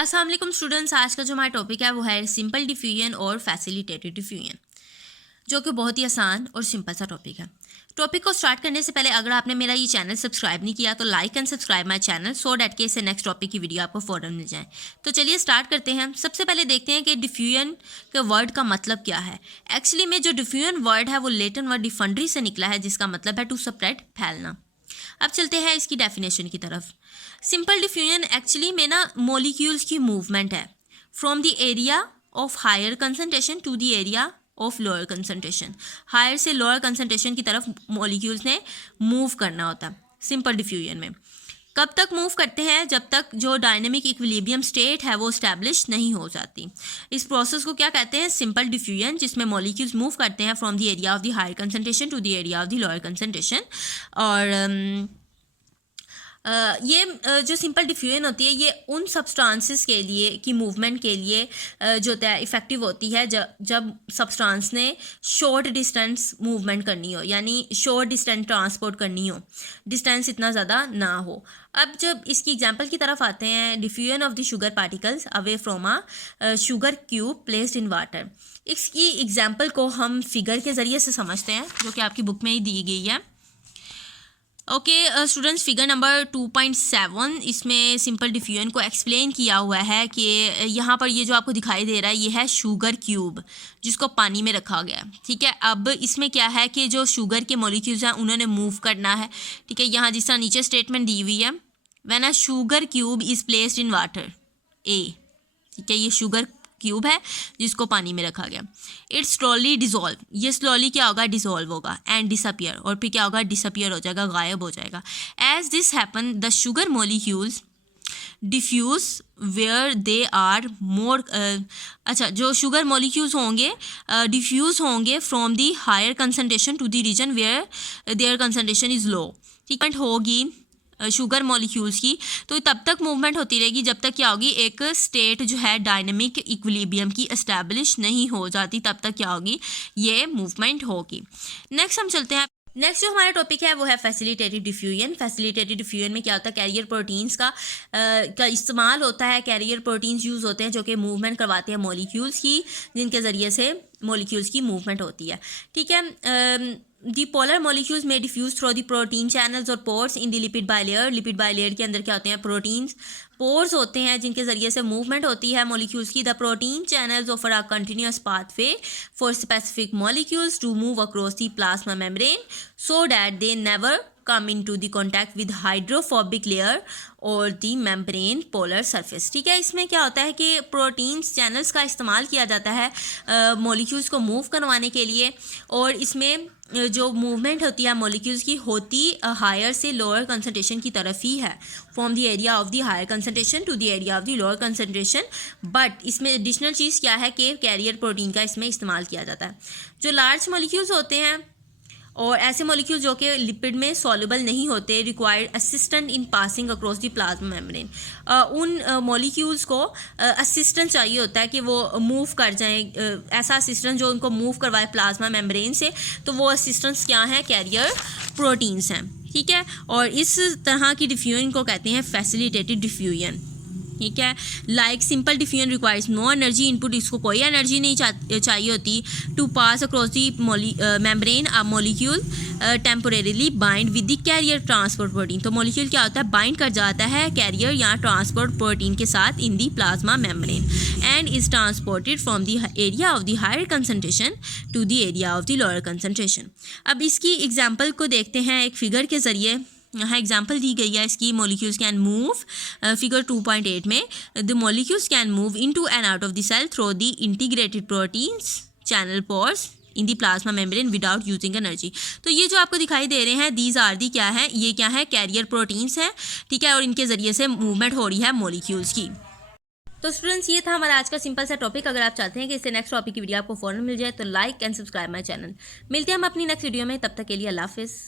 अस्सलाम वालेकुम स्टूडेंट्स। आज का जो हमारा टॉपिक है वो है सिंपल डिफ्यूजन और फैसिलिटेटेड डिफ्यूजन, जो कि बहुत ही आसान और सिंपल सा टॉपिक है। टॉपिक को स्टार्ट करने से पहले अगर आपने मेरा ये चैनल सब्सक्राइब नहीं किया तो like and subscribe my channel so that के इससे नेक्स्ट टॉपिक की वीडियो आपको फ़ौरन मिल जाए। तो चलिए स्टार्ट करते हैं। सबसे पहले देखते हैं कि डिफ्यूजन के वर्ड का मतलब क्या है। एक्चुअली में जो डिफ्यूजन वर्ड है वो लैटिन वर्ड डिफंडरी से निकला है, जिसका मतलब है टू स्प्रेड, फैलना। अब चलते हैं इसकी डेफिनेशन की तरफ। सिंपल डिफ्यूजन एक्चुअली में ना मॉलिक्यूल्स की मूवमेंट है from the area of higher concentration to the area of lower concentration. Higher से लोअर कंसंट्रेशन की तरफ मॉलिक्यूल्स ने मूव करना होता है सिंपल डिफ्यूजन में। कब तक मूव करते हैं? जब तक जो डायनेमिक इक्विलिब्रियम स्टेट है वो स्टैब्लिश नहीं हो जाती। इस प्रोसेस को क्या कहते हैं? सिंपल डिफ्यूजन, जिसमें मॉलिक्यूल्स मूव करते हैं from the area of the higher concentration to the area of the lower concentration. और ये जो सिंपल डिफ्यूजन होती है ये उन सब्सटेंसेस के लिए की मूवमेंट के लिए जो होता है इफ़ेक्टिव होती है जब सब्सटेंस ने शॉर्ट डिस्टेंस मूवमेंट करनी हो, यानी शॉर्ट डिस्टेंस ट्रांसपोर्ट करनी हो, डिस्टेंस इतना ज़्यादा ना हो। अब जब इसकी एग्जांपल की तरफ आते हैं, diffusion of the sugar particles away from a sugar cube placed in water. इसकी एग्जांपल को हम फिगर के ज़रिए से समझते हैं, जो कि आपकी बुक में ही दी गई है। ओके स्टूडेंट्स, फिगर नंबर 2.7 इसमें सिंपल डिफ्यूजन को एक्सप्लेन किया हुआ है कि यहाँ पर ये जो आपको दिखाई दे रहा है ये है शुगर क्यूब, जिसको पानी में रखा गया है। ठीक है, अब इसमें क्या है कि जो शुगर के मॉलिक्यूल्स हैं उन्होंने मूव करना है। ठीक है, यहाँ जिस तरह नीचे स्टेटमेंट दी हुई है, when a sugar cube is placed in water a. ठीक है, ये शुगर क्यूब है जिसको पानी में रखा गया। इट्स स्लोली डिजोल्व, ये स्लोली क्या होगा? डिजोल्व होगा। एंड डिसअपियर, और फिर क्या होगा? डिसअपियर हो जाएगा, गायब हो जाएगा। As this happen the sugar molecules diffuse where they are more, अच्छा, जो शुगर मॉलिक्यूल्स होंगे डिफ्यूज होंगे from the higher concentration to the region where their concentration is low. ठीक होगी शुगर मॉलिक्यूल्स की, तो तब तक मूवमेंट होती रहेगी जब तक क्या होगी? एक स्टेट जो है डायनेमिक इक्विलिब्रियम की एस्टैब्लिश नहीं हो जाती, तब तक क्या होगी? ये मूवमेंट होगी। नेक्स्ट हम चलते हैं। नेक्स्ट जो हमारा टॉपिक है वो है फैसिलिटेटेड डिफ्यूजन। फैसिलिटेटेड डिफ्यूजन में क्या होता है? कैरियर प्रोटीन्स का इस्तेमाल होता है। कैरियर प्रोटीन्स यूज़ होते हैं जो कि मूवमेंट करवाते हैं मॉलिक्यूल्स की, जिनके ज़रिए से मॉलिक्यूल्स की मूवमेंट होती है। ठीक है, दी पोलर मॉलिक्यूल्स में diffuse through the protein channels और pores in the lipid bilayer. Lipid bilayer के अंदर क्या होते हैं? प्रोटीन्स पोर्स होते हैं जिनके ज़रिए से मूवमेंट होती है मॉलिक्यूल्स की। The protein channels offer a continuous pathway for specific molecules to move across the plasma membrane so that they never come into the contact with hydrophobic layer और दी membrane polar surface. ठीक है, इसमें क्या होता है कि proteins channels का इस्तेमाल किया जाता है मॉलिक्यूल्स को मूव करवाने के लिए, और इसमें जो मूवमेंट होती है मॉलिक्यूल्स की होती हायर से लोअर कंसंट्रेशन की तरफ ही है, from the area of the higher concentration to the area of the lower concentration. But इसमें एडिशनल चीज़ क्या है कि कैरियर प्रोटीन का इसमें इस्तेमाल किया जाता है। जो लार्ज मॉलिक्यूल्स होते हैं और ऐसे मॉलिक्यूल जो कि लिपिड में सॉल्युबल नहीं होते, required assistant in passing across the plasma membrane. उन मॉलिक्यूल्स को असिस्टेंट चाहिए होता है कि वो मूव कर जाएं, ऐसा असिस्टेंट जो उनको मूव करवाए प्लाज्मा मेम्ब्रेन से, तो वो असिस्टेंट्स क्या हैं? कैरियर प्रोटीन्स हैं। ठीक है, और इस तरह की डिफ्यूजन को कहते हैं फैसिलिटेटेड डिफ्यूजन। ठीक है, like simple diffusion requires no energy input, इसको कोई एनर्जी नहीं चाहिए होती। To pass across the membrane a molecule temporarily bind with the carrier transport protein. तो मॉलिक्यूल क्या होता है? बाइंड कर जाता है कैरियर या ट्रांसपोर्ट प्रोटीन के साथ in the plasma membrane and is transported from the area of the higher concentration to the area of the lower concentration. अब इसकी एग्जाम्पल को देखते हैं एक फिगर के ज़रिए। यहाँ एग्जाम्पल दी गई है इसकी। मॉलिक्यूल्स कैन मूव, फिगर 2.8 में the molecules can move into and out of the cell through the integrated proteins channel pores in the plasma membrane without using energy. तो ये जो आपको दिखाई दे रहे हैं दीज आर दी क्या है? ये क्या है? कैरियर प्रोटीन्स हैं। ठीक है, और इनके ज़रिए से मूवमेंट हो रही है मॉलिक्यूल्स की। तो स्टूडेंट्स, ये था हमारा आज का सिंपल सा टॉपिक। अगर आप चाहते हैं कि इससे नेक्स्ट टॉपिक की वीडियो आपको फौरन मिल जाए तो like and subscribe my channel. मिलते हैं हम अपनी नेक्स्ट वीडियो में, तब तक के लिए अल्लाह हाफिज़।